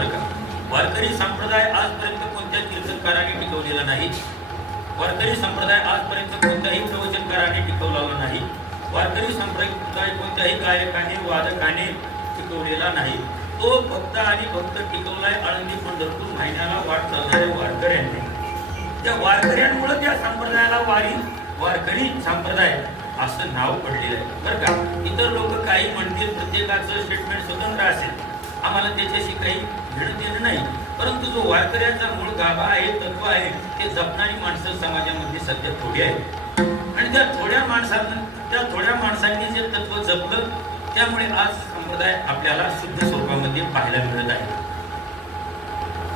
वारकरी संप्रदाय आजपर्यंत कोणत्या तीर्थंकराने टिकवलेला नाही. वारकरी संप्रदाय आजपर्यंत कोणत्याही प्रवचनकाराने टिकवलेला नाही. वारकरी संप्रदाय कोणत्याही गायकाने वादकाने टिकवलेला नाही. तो भक्त आणि भक्त टिकवलाय आळंदी पंढरपूर महिन्याला वाट चालणाऱ्या वारकऱ्यांनी. त्या वारकऱ्यांमुळे त्या संप्रदायाला वारकरी संप्रदाय असं नाव पडलेलं आहे बरं का. इतर लोक काही म्हणतील, प्रत्येकाचं स्टेटमेंट स्वतंत्र असेल, आम्हाला त्याच्याशी काही घेणं देणं नाही. परंतु जो वारकऱ्याचा मूळ गाभा आहे, तत्व आहे, ते जपणारी माणसं समाजामध्ये सध्या थोडी आहेत. आणि त्या थोड्या माणसांनी जे तत्व जपलं, त्यामुळे आज संप्रदाय आपल्याला शुद्ध स्वरूपामध्ये पाहायला मिळत आहे.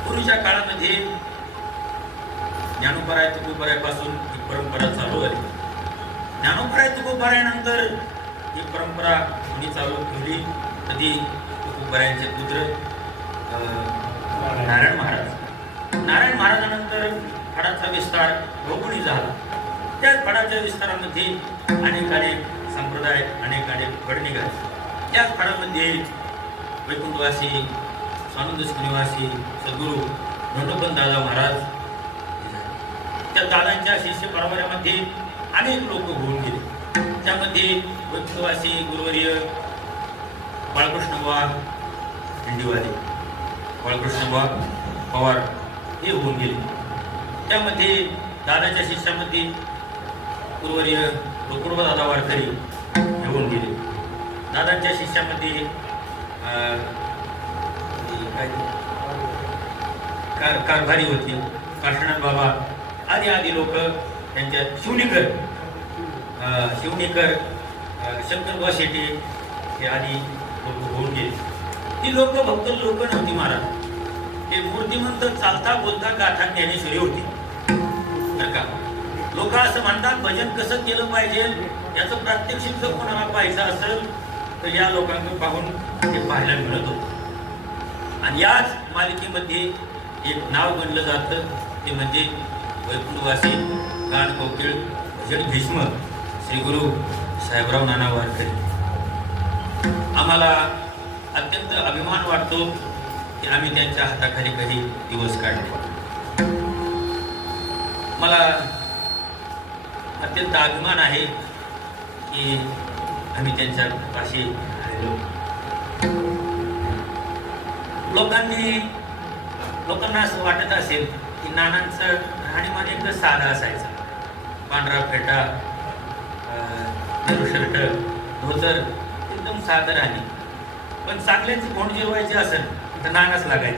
पूर्वीच्या काळामध्ये ज्ञानोबराय तुकोबरायपासून ही परंपरा चालू आहे. ज्ञानोबराय तुकोबरायानंतर ही परंपरा कोणी चालू ठेवली? कधी तुकोबरायांचे पुत्र नारायण महाराजानंतर फडाचा विस्तार बहुगुणी झाला. त्याच फडाच्या विस्तारामध्ये अनेक संप्रदाय, अनेक फड निघाले. त्याच फडामध्ये वैकुंठवासी, स्वानंद श्रीनिवासी, सद्गुरू धोंडोपंत दादा महाराज, त्या दादांच्या शिष्य परंपरेमध्ये अनेक लोक होऊन गेले. त्यामध्ये वैकुंठवासी गुरुवर्य बाळकृष्णबुवा हिंदीवाले, बाळकृष्णबुवा पवार हे होऊन गेले. त्यामध्ये दादाच्या शिष्यामध्ये गुरुवर्य दादा वारकरी हे होऊन गेले. दादांच्या शिष्यामध्ये कारभारी होते, काशीनाथ बाबा आदी लोक, त्यांच्या शिवणीकर शंकरबुवा शेटे हे आदी लोक होऊन गेले. ती लोक फक्त लोक नव्हती महाराज, ते मूर्तिमंत चालता बोलता गाथा ज्ञानेश्वरी होती बरं का. लोक असं म्हणतात, भजन कसं केलं पाहिजे याचं प्रात्यक्षिक जर कोणाला पाहायचं असेल तर या लोकांना पाहून ते पाहायला मिळत होतं. आणि याच मालिकेमध्ये एक नाव गणलं जातं, ते म्हणजे वैकुंठवासी गाण कोकिळ भजन भीष्म श्री गुरु साहेबराव नाना वारकरी. आम्हाला अत्यंत अभिमान वाटतो की आम्ही त्यांच्या हाताखाली काही दिवस काढले. मला अत्यंत अभिमान आहे की आम्ही त्यांच्या पाशी आलेलो. लोकांना असं वाटत असेल की नानांचं राहणीमान एकदम साधा असायचं, पांढरा फेटा, नेहरू शर्ट, धोतर, एकदम साधं राहणी. पण चांगल्याची कोण जेवायची असेल तर नानाच लागायचं.